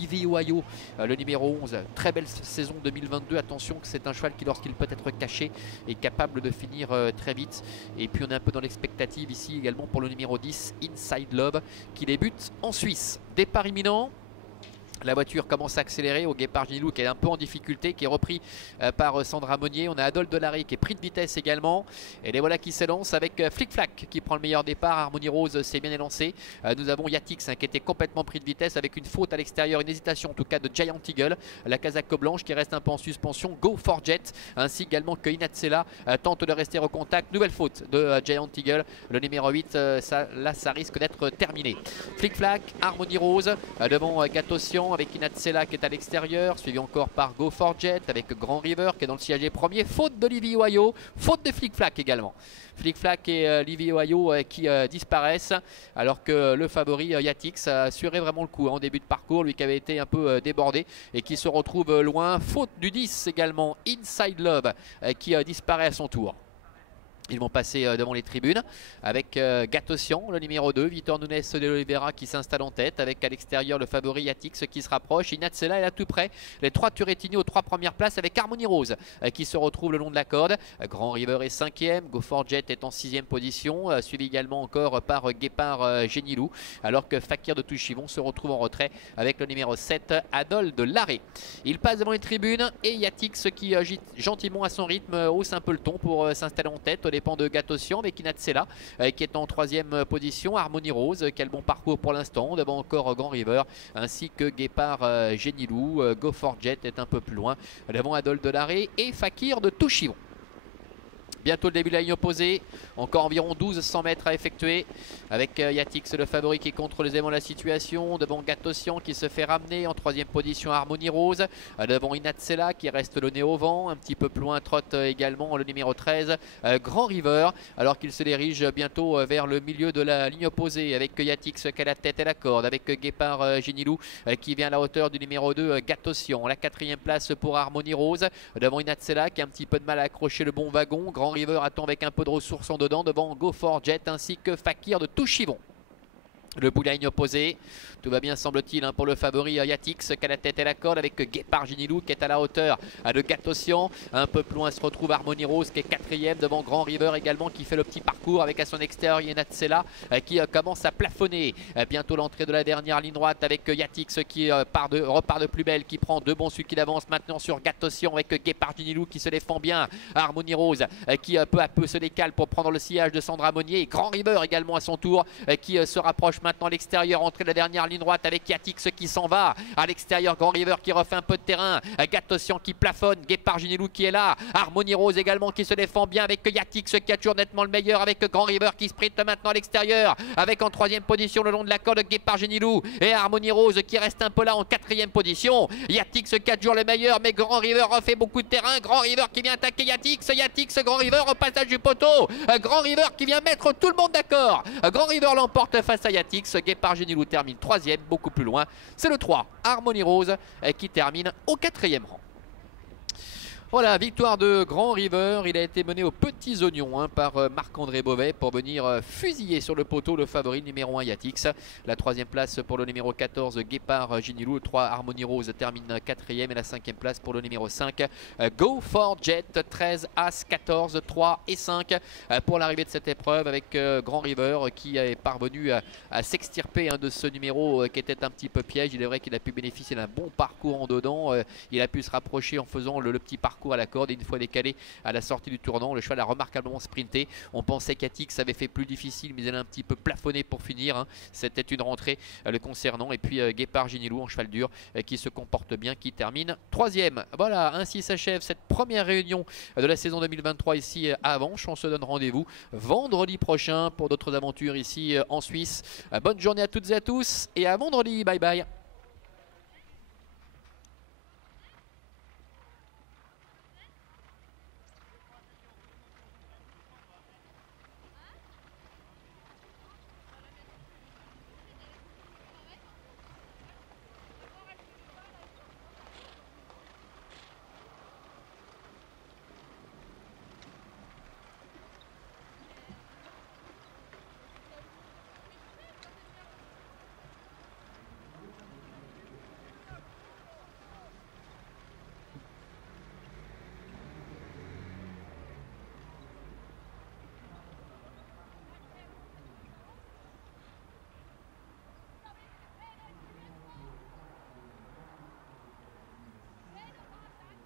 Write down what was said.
Olivier Ohio, le numéro 11. Très belle saison 2022. Attention que c'est un cheval qui, lorsqu'il peut être caché, est capable de finir très vite. Et puis on est un peu dans l'expectative ici également pour le numéro 10, Inside Love, qui débute en Suisse. Départ imminent. La voiture commence à accélérer au Guépard Ginilou qui est un peu en difficulté, qui est repris par Sandra Monnier. On a Adol Delaré qui est pris de vitesse également. Et les voilà qui s'élancent avec Flic Flac qui prend le meilleur départ. Harmonie Rose s'est bien élancé. Nous avons Yatix qui était complètement pris de vitesse avec une faute à l'extérieur, une hésitation en tout cas de Giant Eagle. La casaque blanche qui reste un peu en suspension. Go for Jet ainsi également que Inatsela tente de rester au contact. Nouvelle faute de Giant Eagle. Le numéro 8, ça risque d'être terminé. Flic Flac, Harmonie Rose devant Gatosian avec Inatsela qui est à l'extérieur, suivi encore par Go for Jet avec Grand River qui est dans le siège premier. Faute d'Olivier Ohio, faute de Flic Flac également. Flic Flac et Olivier Ohio qui disparaissent alors que le favori Yatix a assuré vraiment le coup en début de parcours, lui qui avait été un peu débordé et qui se retrouve loin. Faute du 10 également, Inside Love qui disparaît à son tour. Ils vont passer devant les tribunes avec Gatosian, le numéro 2, Vitor Nunes de Oliveira qui s'installe en tête avec à l'extérieur le favori Yatix qui se rapproche. Inatsela est là tout près. Les 3 Turrettini aux 3 premières places avec Harmonie Rose qui se retrouve le long de la corde. Grand River est 5e, Go for Jet est en 6e position, suivi également encore par Guépard Génilou, alors que Fakir de Touchivon se retrouve en retrait avec le numéro 7, Adol de Laré. Il passe devant les tribunes et Yatix qui gentiment à son rythme hausse un peu le ton pour s'installer en tête. Dépend de Gatosian avec Inatsela qui est en 3e position. Harmonie Rose, quel bon parcours pour l'instant. Devant encore Grand River ainsi que Guépard Génilou. Go for Jet est un peu plus loin. Devant Adol Delaré et Fakir de Touchivon. Bientôt le début de la ligne opposée. Encore environ 1200 mètres à effectuer. Avec Yatix le favori qui contrôle aisément la situation. Devant Gatosian qui se fait ramener. En 3e position Harmonie Rose. Devant Inatsela qui reste le nez au vent. Un petit peu plus loin trotte également le numéro 13. Grand River. Alors qu'il se dirige bientôt vers le milieu de la ligne opposée. Avec Yatix qui a la tête et la corde. Avec Guépard Génilou qui vient à la hauteur du numéro 2 Gatosian. La 4e place pour Harmonie Rose. Devant Inatsela qui a un petit peu de mal à accrocher le bon wagon. Grand River attend avec un peu de ressources en dedans devant Go for Jet ainsi que Fakir de Touchivon. Le bout de la ligne opposée, tout va bien semble-t-il pour le favori Yatix qui a la tête et la corde avec Guépard Ginilou qui est à la hauteur de Gatosian. Un peu plus loin se retrouve Harmonie Rose qui est 4e devant Grand River également qui fait le petit parcours avec à son extérieur Inatsela qui commence à plafonner. Bientôt l'entrée de la dernière ligne droite avec Yatix qui repart de plus belle, qui prend 2 bons suites d'avance maintenant sur Gatosian avec Guépard Ginilou qui se défend bien. Harmonie Rose qui peu à peu se décale pour prendre le sillage de Sandra Monnier. Grand River également à son tour qui se rapproche maintenant à l'extérieur, entrée de la dernière ligne droite avec Yatix qui s'en va à l'extérieur. Grand River qui refait un peu de terrain, Gatosian qui plafonne, Guépard Ginilou qui est là, Harmonie Rose également qui se défend bien avec Yatix qui a toujours nettement le meilleur, avec Grand River qui sprint maintenant à l'extérieur avec en 3e position le long de la corde Guépard Ginilou et Harmonie Rose qui reste un peu là en 4e position. Yatix qui a toujours le meilleur, mais Grand River refait beaucoup de terrain. Grand River qui vient attaquer Yatix, Grand River au passage du poteau, Grand River qui vient mettre tout le monde d'accord. Grand River l'emporte face à Yatix. Guépard Génilou termine 3e, beaucoup plus loin. C'est le 3, Harmonie Rose, qui termine au 4e rang. Voilà, victoire de Grand River. Il a été mené aux petits oignons par Marc-André Beauvais pour venir fusiller sur le poteau le favori numéro 1 Yatix. La 3e place pour le numéro 14 Guépard Génilou. Le 3 Harmonie Rose termine 4e et la 5e place pour le numéro 5 Go for Jet. 13, As, 14, 3 et 5 pour l'arrivée de cette épreuve avec Grand River qui est parvenu à s'extirper de ce numéro qui était un petit peu piège. Il est vrai qu'il a pu bénéficier d'un bon parcours en dedans. Il a pu se rapprocher en faisant le petit parcours à la corde et une fois décalé à la sortie du tournant, le cheval a remarquablement sprinté. On pensait qu'Yatix avait fait plus difficile, mais elle a un petit peu plafonné pour finir. C'était une rentrée le concernant. Et puis Guépard Génilou en cheval dur qui se comporte bien, qui termine 3e. Voilà, ainsi s'achève cette première réunion de la saison 2023 ici à Avenches. On se donne rendez-vous vendredi prochain pour d'autres aventures ici en Suisse. Bonne journée à toutes et à tous et à vendredi. Bye bye.